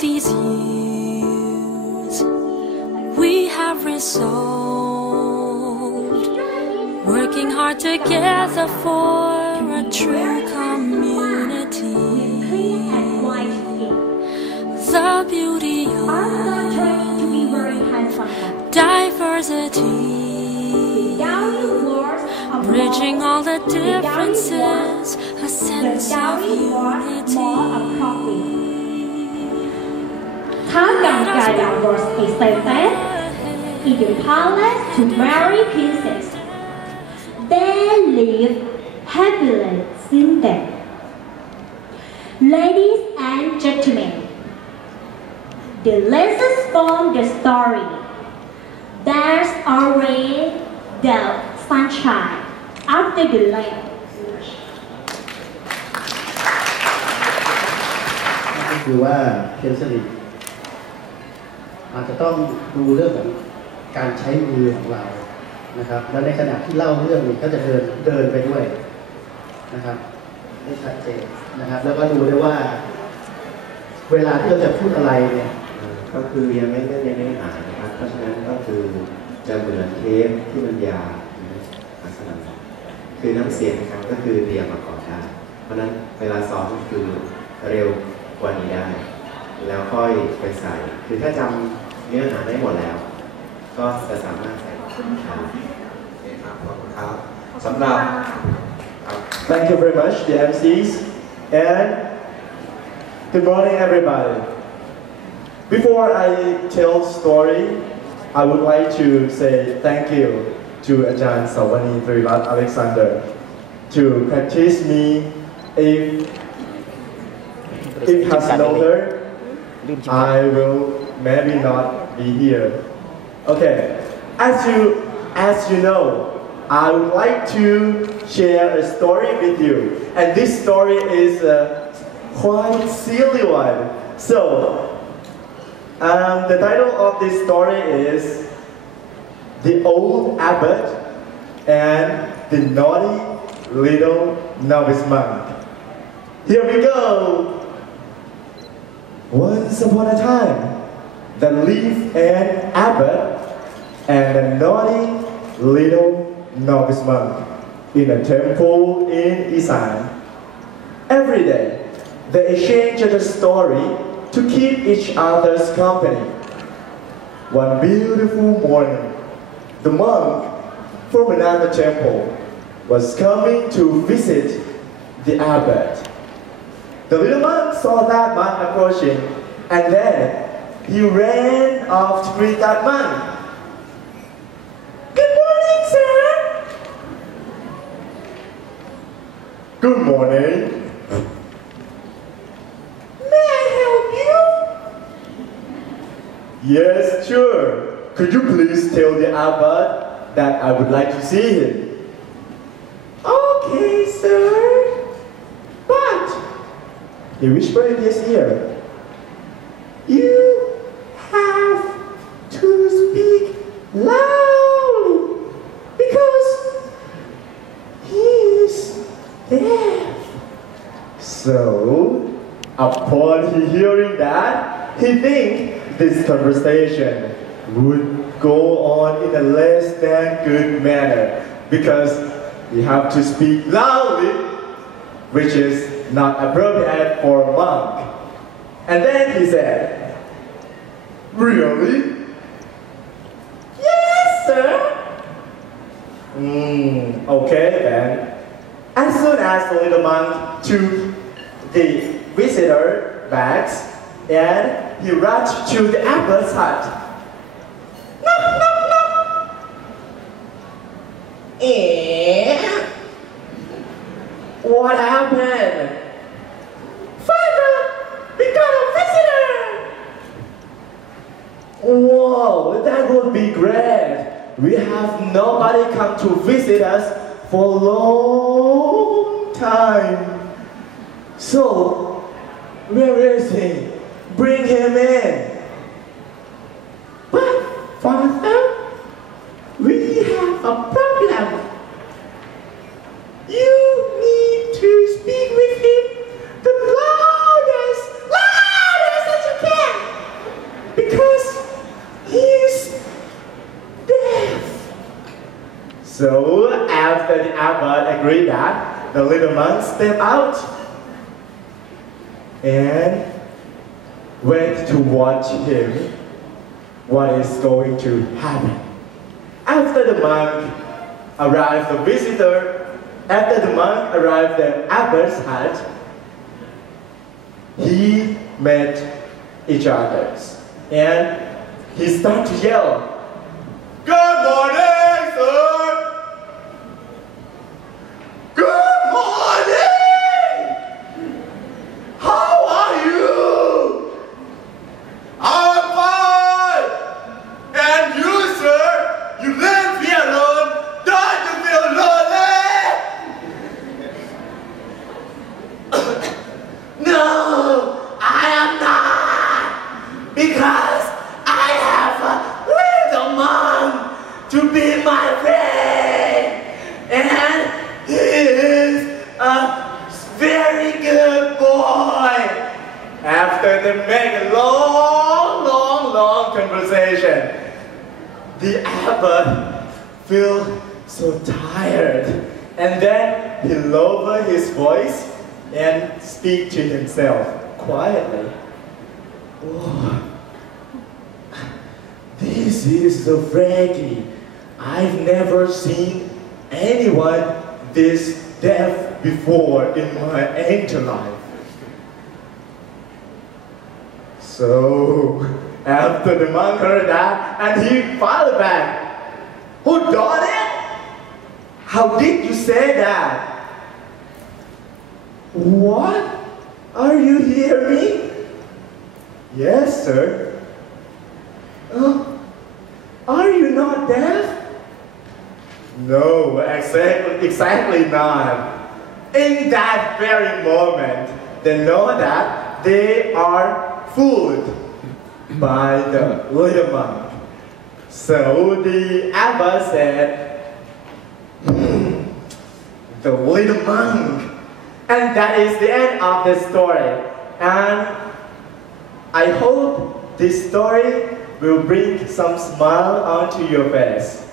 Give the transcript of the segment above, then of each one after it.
these years, we have resolved, working hard together for a true community. The beauty of diversity, bridging all the differences, a sense of unity. appropriate. Countdown Guardian was a statement in the palace to marry princess. They lived happily since then. Ladies and gentlemen, the lessons from the story. There's always the sunshine after the rain. ก็คือว่าเคนสลิด อาจจะต้องดูเรื่องของการใช้มือของเรานะครับ แล้วในขณะที่เล่าเรื่องนี้ก็จะเดินเดินไปด้วยนะครับได้ชัดเจนนะครับ แล้วก็ดูได้ว่า เวลาที่เราจะพูดอะไรเนี่ยก็คือยังไม่ได้ในเนื้อหานะครับ เพราะฉะนั้นก็คือจะเหมือนเทปที่มันยาวนะลักษณะคือน้ำเสียงนะครับก็คือเตรียมมาก่อนได้เพราะฉะนั้นเวลาซ้อมก็คือเร็วกว่านี้ได้ แล้วค่อยไปใส่ คือถ้าจำ Thank you very much the MCs and good morning everybody. Before I tell story I would like to say thank you to Ajahn Sawani Trivat Alexander to practice me if if has no I will maybe not be here. Okay, as you as you know, I would like to share a story with you, and this story is a quite silly one. So, um, the title of this story is "The Old Abbot and the Naughty Little Novice Monk." Here we go. Once upon a time, there lived an abbot and a naughty little novice monk in a temple in Isan. Every day, they exchanged a story to keep each other's company. One beautiful morning, the monk from another temple was coming to visit the abbot. The little monk saw that monk approaching, and then he ran off to greet that man. Good morning, sir. Good morning. May I help you? Yes, sure. Could you please tell the abbot that I would like to see him? Okay, sir. But he whispered in his ear. You have to speak loudly because he is deaf. So, upon he hearing that, he think this conversation would go on in a less than good manner because you have to speak loudly, which is not appropriate for a monk. And then he said, Really? Yes, sir. Hmm, okay then. As soon as the little monk took the visitor bags and he rushed to the apple's hut. Knock. Eh? What happened? Father, we got a visitor! Whoa, that would be great. We have nobody come to visit us for a long time. So, where is he? Bring him in. But, Father, we have a went to watch him what is going to happen. After the monk arrived, the visitor, after the monk arrived at abbot's hut, he met each other and he started to yell, Good morning, sir! Good morning! How are you? I'm fine! And you, sir, you live here alone, don't you feel lonely? no, I am not! Because I have a little mom to be my friend! And he is a very good boy! After they make a long, long, long conversation, the abbot feels so tired. And then he lowered his voice and speak to himself quietly. Oh, this is so Frankie. I've never seen anyone this deaf before in my entire life. So, after the monk heard that, and he followed back, Who done it? How did you say that? What? Are you hear me? Yes, sir. Oh, are you not deaf? No, exactly, exactly not. In that very moment, they know that they are fooled by the little monk. So the Abba said, "Hmm, the little monk. And that is the end of the story. And I hope this story will bring some smile onto your face.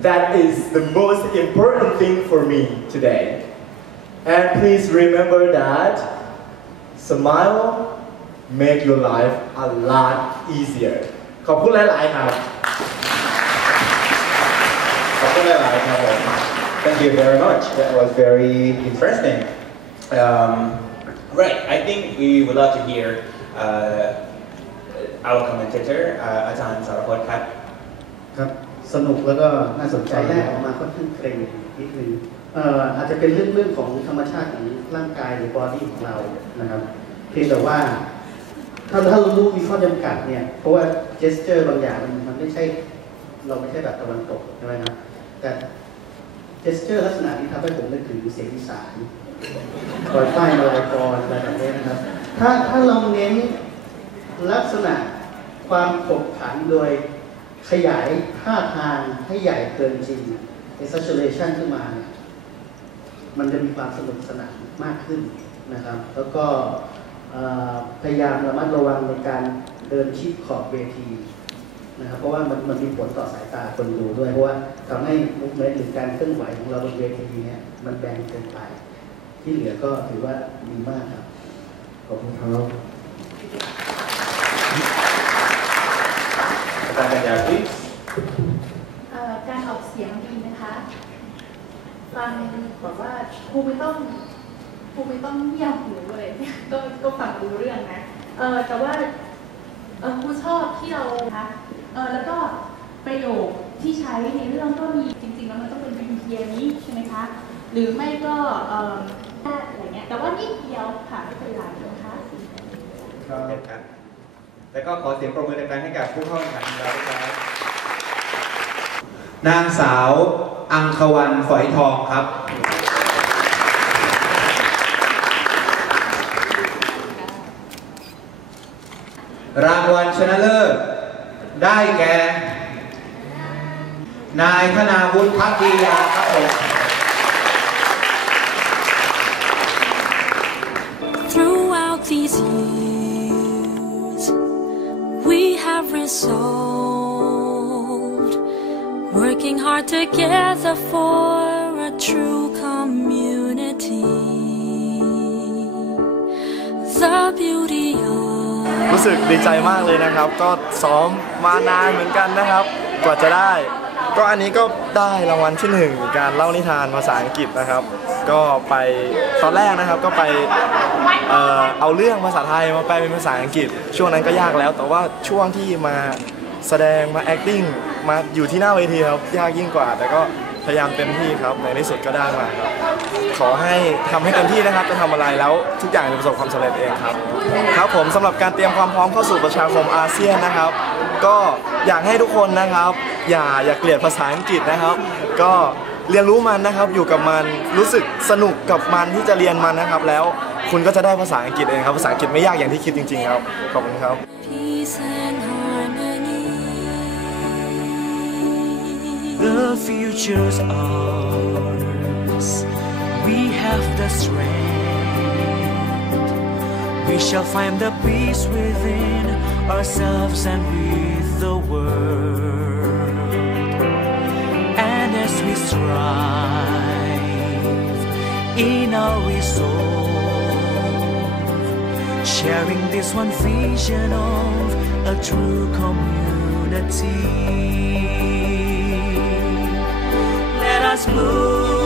That is the most important thing for me today. And please remember that smile make your life a lot easier ขอบคุณหลาย ๆ ครับ ขอบคุณหลาย ๆ ครับผม Thank you very much. That was very interesting. Um, right, I think we would love to hear uh, our commentator, uh, อาจารย์สารพจน์ครับครับ สนุกแล้วก็น่าสนใจแรกออกมาค่อนข้างเกรงนิดนึงเอ่ออาจจะเป็นเรื่องเรื่องของธรรมชาติของร่างกายหรือบอดี้ของเรานะครับ เพียงแต่ว่า ถ้าถ้าเรารู้มีข้อจำกัดเนี่ย เพราะว่าเจสเจอร์บางอย่างมันมันไม่ใช่ เราไม่ใช่แบบตะวันตกใช่ไหมครับแต่เจสเจอร์ลักษณะนี้ทำให้ผมนึกถึงเสียงอีสานปล่อยป้ายลอยกรอะไรแบบนี้นะครับ ถ้าถ้าเราเน้นลักษณะความขบขันโดยขยายท่าทางให้ใหญ่เกินจริง exaggeration ขึ้นมาเนี่ยมันจะมีความสนุกสนานมากขึ้นนะครับ แล้วก็ พยายามระมัดระวังในการเดินชิดขอบเวทีนะครับเพราะว่ามันมันมีผลต่อสายตาคนดูด้วย เพราะว่าทำให้มุกเมนหรือการเคลื่อนไหวของเราบนเวทีเนี่ยมันแบนเกินไป ที่เหลือก็ถือว่าดีมากครับ ขอบคุณครับอาจารย์ปัญญา please เอ่อการออกเสียงดีนะคะฟังแบบว่าครูไม่ต้อง ครูไม่ต้องเงียบหูเลยก็ก็ฟังรู้เรื่องนะเออแต่ว่าเออครูชอบที่เราคะเออแล้วก็ประโยคที่ใช้ในเรื่องก็มีจริงๆแล้วมันต้องเป็นวินเทียนี้ใช่ไหมคะหรือไม่ก็เออแค่อะไรเงี้ยแต่ว่านิดเดียวค่ะไม่เป็นไรนะคะครับแล้วก็ขอเสียงปรบมือดังๆให้กับผู้เข้าแข่งขันเราด้วยครับนางสาวอังควันฝอยทองครับ รางวัลชนะเลิศได้แก่ นายธนาวุฒิพักดียาครับผม Throughout these years, we have resolved working hard together for a true รู้สึกดีใจมากเลยนะครับ ก็ซ้อมมานานเหมือนกันนะครับ กว่าจะได้ ก็อันนี้ก็ได้รางวัลที่หนึ่งการเล่านิทานภาษาอังกฤษนะครับ ก็ไปตอนแรกนะครับก็ไปเอ่อเอาเรื่องภาษาไทยมาแปลเป็นภาษาอังกฤษ ช่วงนั้นก็ยากแล้ว แต่ว่าช่วงที่มาแสดงมา acting มาอยู่ที่หน้าเวทีครับยากยิ่งกว่าแต่ก็ พยายามเต็มที่ครับในที่สุดก็ได้มาครับขอให้ทำให้เต็มที่นะครับจะทำอะไรแล้วทุกอย่างจะประสบความสำเร็จเองครับ ครับผมสำหรับการเตรียมความพร้อมเข้าสู่ประชาคมอาเซียนนะครับ ก็อยากให้ทุกคนนะครับ อย่าอย่าเกลียดภาษาอังกฤษนะครับ ก็เรียนรู้มันนะครับอยู่กับมันรู้สึกสนุกกับมันที่จะเรียนมันนะครับ แล้วคุณก็จะได้ภาษาอังกฤษเองครับภาษาอังกฤษไม่ยากอย่างที่คิดจริงๆครับขอบคุณครับ peace and future's ours. We have the strength. We shall find the peace within ourselves and with the world. And as we strive in our resolve, sharing this one vision of a true community. Us move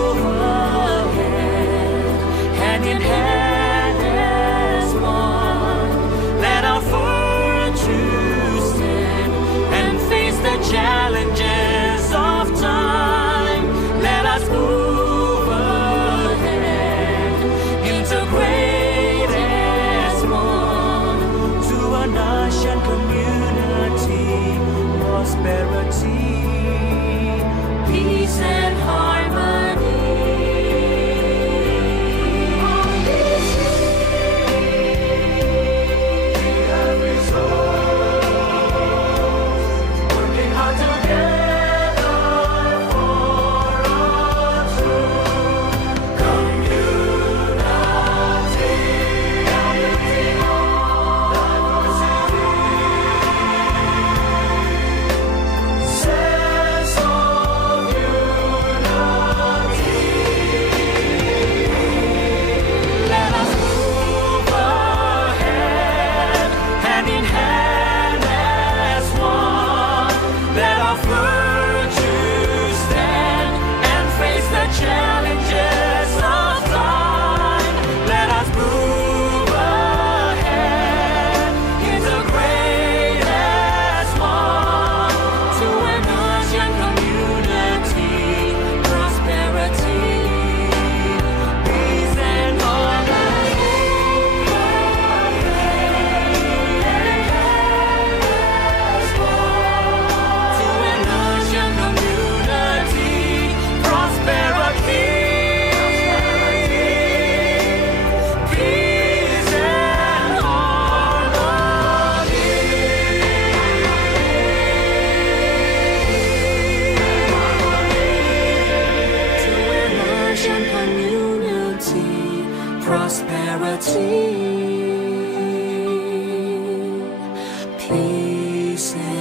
say